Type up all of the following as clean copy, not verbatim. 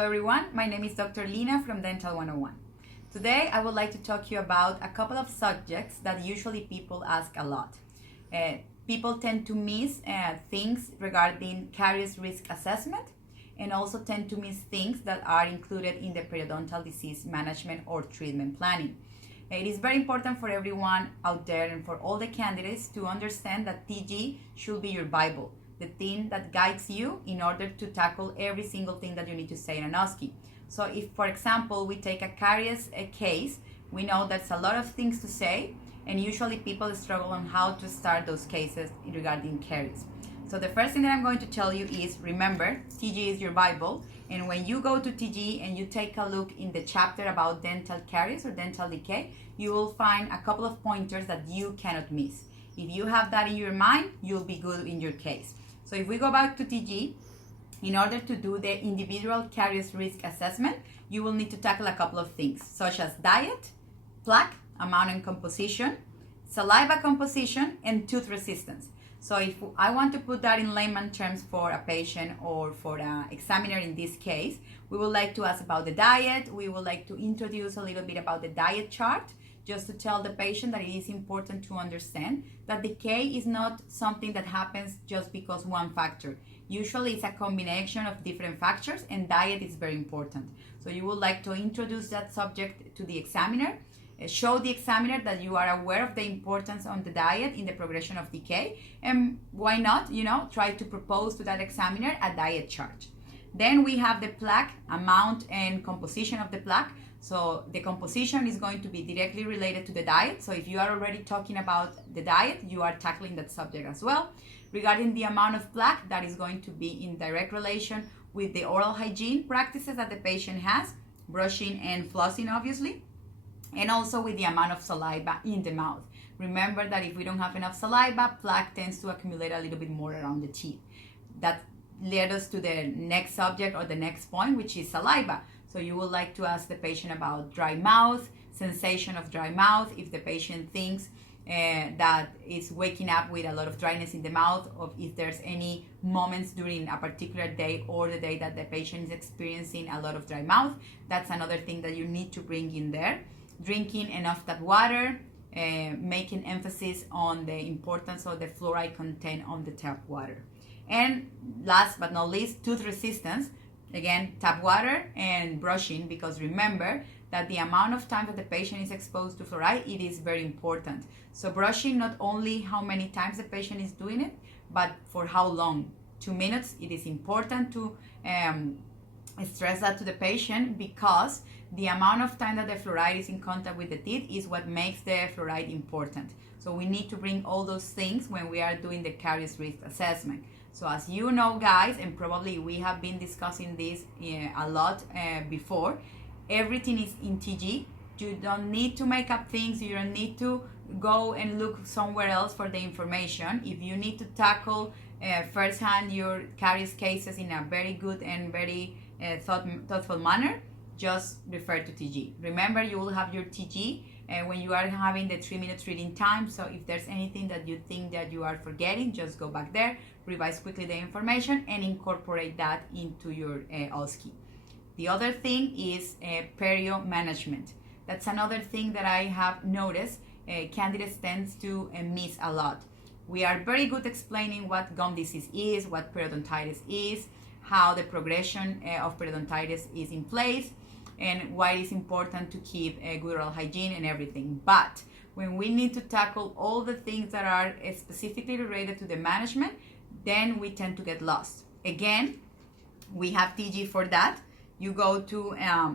Hello everyone, my name is Dr. Lina from Dental101. Today I would like to talk to you about a couple of subjects that usually people ask a lot. People tend to miss things regarding caries risk assessment and also tend to miss things that are included in the periodontal disease management or treatment planning. It is very important for everyone out there and for all the candidates to understand that TG should be your Bible, the thing that guides you in order to tackle every single thing that you need to say in an OSCE. So if, for example, we take a caries case, we know there's a lot of things to say, and usually people struggle on how to start those cases regarding caries. So the first thing that I'm going to tell you is, remember, TG is your Bible, and when you go to TG and you take a look in the chapter about dental caries or dental decay, you will find a couple of pointers that you cannot miss. If you have that in your mind, you'll be good in your case. So if we go back to TG, in order to do the individual caries risk assessment, you will need to tackle a couple of things, such as diet, plaque, amount and composition, saliva composition, and tooth resistance. So if I want to put that in layman terms for a patient or for an examiner in this case, we would like to ask about the diet. We would like to introduce a little bit about the diet chart, just to tell the patient that it is important to understand that decay is not something that happens just because one factor. Usually it's a combination of different factors, and diet is very important. So you would like to introduce that subject to the examiner, show the examiner that you are aware of the importance on the diet in the progression of decay, and why not, try to propose to that examiner a diet chart. Then we have the plaque, amount and composition of the plaque. So the composition is going to be directly related to the diet. So if you are already talking about the diet, you are tackling that subject as well. Regarding the amount of plaque, that is going to be in direct relation with the oral hygiene practices that the patient has, brushing and flossing obviously, and also with the amount of saliva in the mouth. Remember that if we don't have enough saliva, plaque tends to accumulate a little bit more around the teeth. That led us to the next subject or the next point, which is saliva. So you would like to ask the patient about dry mouth, sensation of dry mouth, if the patient thinks that is waking up with a lot of dryness in the mouth, or if there's any moments during a particular day or the day that the patient is experiencing a lot of dry mouth. That's another thing that you need to bring in there. Drinking enough tap water, making emphasis on the importance of the fluoride content on the tap water. And last but not least, tooth resistance. Again, tap water and brushing, because remember that the amount of time that the patient is exposed to fluoride, it is very important. So brushing, not only how many times the patient is doing it, but for how long. 2 minutes, it is important to stress that to the patient, because the amount of time that the fluoride is in contact with the teeth is what makes the fluoride important. So we need to bring all those things when we are doing the caries risk assessment. So as you know, guys, and probably we have been discussing this a lot before, everything is in TG. You don't need to make up things. You don't need to go and look somewhere else for the information. If you need to tackle firsthand your caries cases in a very good and very thoughtful manner, just refer to TG. Remember, you will have your TG when you are having the 3-minute reading time. So if there's anything that you think that you are forgetting, just go back there, revise quickly the information, and incorporate that into your OSCE. The other thing is Periodontal Management. That's another thing that I have noticed candidates tend to miss a lot. We are very good explaining what gum disease is, what periodontitis is, how the progression of periodontitis is in place, and why it is important to keep good oral hygiene and everything. But when we need to tackle all the things that are specifically related to the management, then we tend to get lost. Again, we have TG for that. You go to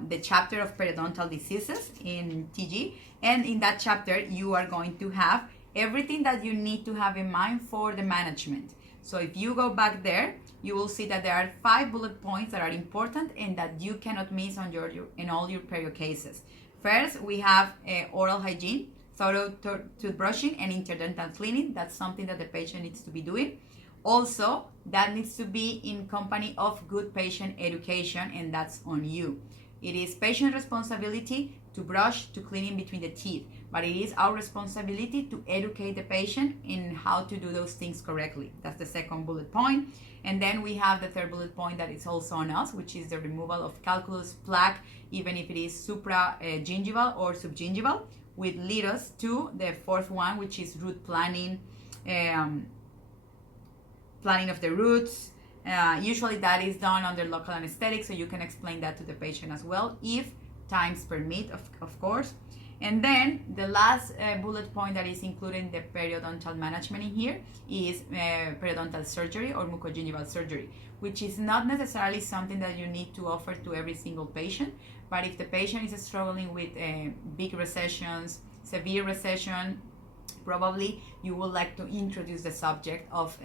the chapter of periodontal diseases in TG, and in that chapter, you are going to have everything that you need to have in mind for the management. So if you go back there, you will see that there are 5 bullet points that are important and that you cannot miss on in all your perio cases. First, we have oral hygiene, thorough toothbrushing, and interdental cleaning. That's something that the patient needs to be doing. Also, that needs to be in company of good patient education, and that's on you. It is patient responsibility to brush, to clean in between the teeth. but it is our responsibility to educate the patient in how to do those things correctly. That's the second bullet point. And then we have the third bullet point that is also on us, which is the removal of calculus plaque, even if it is supragingival or subgingival, which lead us to the fourth one, which is root planning, planning of the roots. Usually that is done under local anesthetic, so you can explain that to the patient as well, if times permit, of course. And then the last bullet point that is included in the periodontal management in here is periodontal surgery or mucogingival surgery, which is not necessarily something that you need to offer to every single patient, but if the patient is struggling with big recessions, severe recession, probably you would like to introduce the subject of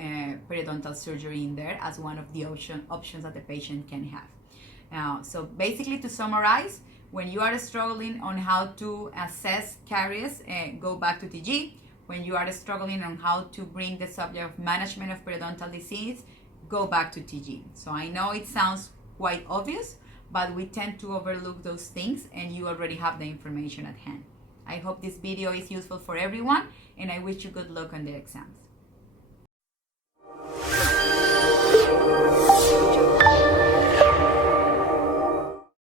periodontal surgery in there as one of the options that the patient can have. So basically, to summarize, when you are struggling on how to assess caries, go back to TG. When you are struggling on how to bring the subject of management of periodontal disease, go back to TG. So I know it sounds quite obvious, but we tend to overlook those things, and you already have the information at hand. I hope this video is useful for everyone, and I wish you good luck on the exams.